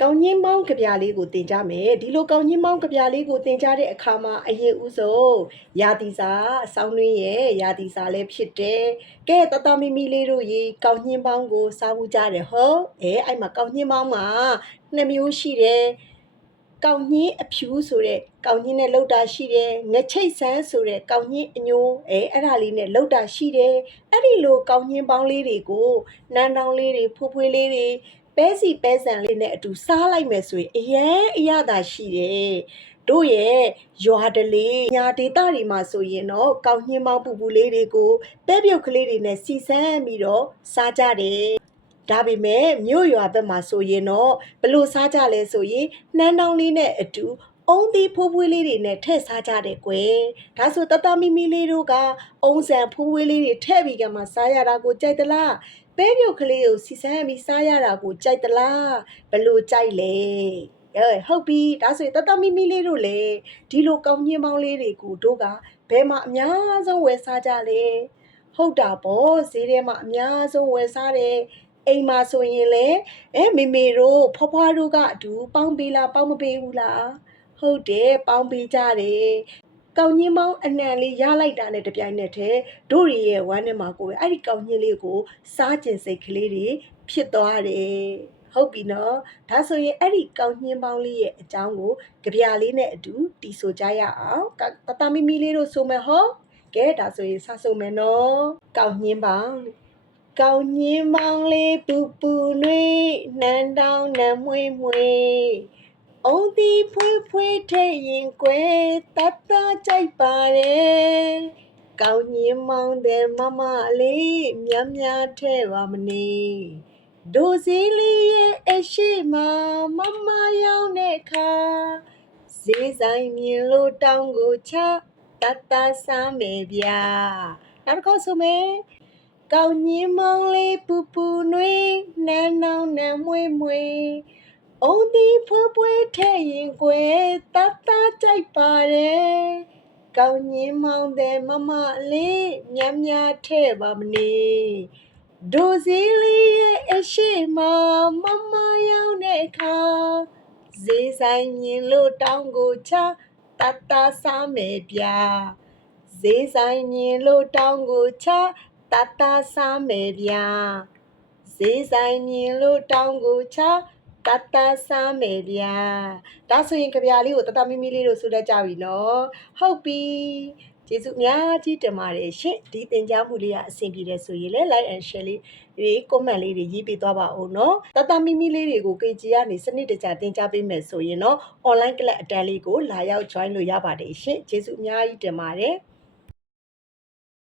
ကောင်းကြီးမောင်းကဗျာလေးကိုသင်ကြားမယ်ဒီလိုကောင်းကြီးမောင်းကဗျာလေးကိုသင်ကြားတဲ့အခါမှာအရင်ဦးဆုံးရာသီစာစောင်းနှင်းရဲ့ရာသီစာလည်းဖြစ်တယ်ကဲတတမီမီလေးတို့ရေကောင်းကြီးမောင်းကိုစားဖို့ကြတယ်ဟုတ်အဲ့မှာကောင်းကြီးမောင်းမှာ2မျိုးရှိတယ်ကောင်းကြီးအဖြူဆိုတဲ့ကောင်းကြီးနဲ့လောက်တာရှိတယ်ငချိတ်ဆန်းဆိုတဲ့ကောင်းကြီးအညိုးအဲ့ဒါလေးနဲ့လောက်တာရှိတယ်အဲ့ဒီလိုကောင်းကြီးပေါင်းလေးတွေကိုနန်းတောင်းလေးတွေဖွေးဖွေးလေးတွေပဲစီပဲဆန်လေးနဲ့အတူစားလိုက်မယ်ဆိုရင်အရသာရှိတယ်တို့ရဲ့ရွာတလေးညာဒေသတွေမှာဆိုရင်တော့ကောင်းညင်းမောင်းပူပူလေးတွေကိုပဲပြုတ်ကလေးတွေနဲ့စီစမ်းပြီးတော့စားကြတယ်ဒါပေမဲ့မြို့ရွာဘက်မှာဆိုရင်တော့ဘလို့စားကြလဲဆိုရင်နှမ်းတောင်းလေးနဲ့အတူအုံးသီးဖိုးဖွေးလေးတွေနဲ့ထည့်စားကြတယ်ကွယ်ဒါဆိုတတမီမီလေးတို့ကအုံးဆန်ဖိုးဖွေးလေးတွေထည့်ပြီးကမှစားရတာကိုကြိုက်သလားပဲပြုတ်ကလေးကိုစီစမ်းပြီးစားရတာကိုကြိုက်သလားဘလို့ကြိုက်လဲဟုတ်ပြီဒါဆိုရင်တတမီမီလေးတို့လေဒီလိုကောင်းညင်းမောင်းလေးတွေကိုတို့ကဘယ်မှာအများဆုံးဝယ်စားကြလဲဟုတ်တာပေါ့ဈေးထဲမှာအများဆုံးဝယ်စားတယ်အိမ်မှာဆိုရင်လေမေမေတို့ဖွားဖွားတို့ကအတူပေါင်းပေးလားပေါင်းမပေးဘူးလားဟုတ်တယ်ပေါင်းပေးကြတယ်ကောင်းညင်းမောင်းအနှံလေးရလိုက်တာနဲ့တပြိုင်နက်တည်းတို့ရရဲ့ဝမ်းထဲမှာကိုယ်အဲ့ဒီကောင်းညင်းလေးကိုစားကျင်စိတ်ကလေးတွေဖြစ်သွားတယ်ဟုတ်ပြီနော်ဒါဆိုရင်အဲ့ဒီကောင်းညင်းပေါင်းလေးရဲ့အကြောင်းကိုကြပြလေးနဲ့အတူတီးဆိုကြရအောင်တတမီမီလေးတို့ဆိုမယ်ဟောကဲဒါဆိုရင်စဆိုမယ်နော်ကောင်းညင်းပေါင်းကောင်းညင်းပေါင်းလေးပူပူနွေးနှမ်းတောင်းနှမ်းမွေးမွေးအုံးသီးဖွေးဖွေးထဲ့ရင်ကွယ်တတ်ကြိုက်ပါတယ်ကောင်းညင်းမောင်းတဲ့မမလေးမြထဲ့ပါမနေဒိုစီလေးရဲ့အရှိမမရောက်တဲ့ခါဈေးဆိုင်မြင်လို့တောင်းကိုချတတ်စားမယ်ဗျာနောက်တစ်ခေါက်ဆိုမယ်ကောင်းညင်းမောင်းလေးပူပူနွေးနန်းနောင်နန်းမွေးမွေးအုံးသီးဖွေးဖွေးထဲ့ရင်ကွယ်တတ်ကြိုက်ပါတယ်ကောင်းညင်းမောင်းတဲ့မမလေးမြထဲ့ပါမနေဒိုစီလေးရဲ့အရှိမမရောက်တဲ့အခါဈေးဆိုင်မြင်လို့တောင်းကိုချတတ်စားမယ်ဗျာဈေးဆိုင်မြင်လို့တောင်းကိုချတတ်စားမယ်ဗျာဈေးဆိုင်မြင်လို့တောင်းကိုချတတ်စားမယ်ဗျာဒါဆိုရင်ကြပြလေးကိုတတမီမီလေးတို့ဆိုတတ်ကြပြီနော်ဟုတ်ပြီကျေးဇူးအများကြီးတင်ပါတယ်ရှင်ဒီသင်ကြားမှုလေးကအဆင်ပြေတယ်ဆိုရင်လည်း like and share လေးတွေ comment လေးတွေရေးပေးသွားပါဦးနော်တတမီမီလေးတွေကို KG ကနေစနစ်တကျသင်ကြားပေးမယ်ဆိုရင်တော့ online class အတန်းလေးကိုလာရောက် join လို့ရပါတယ်ရှင်ကျေးဇူးအများကြီးတင်ပါတယ်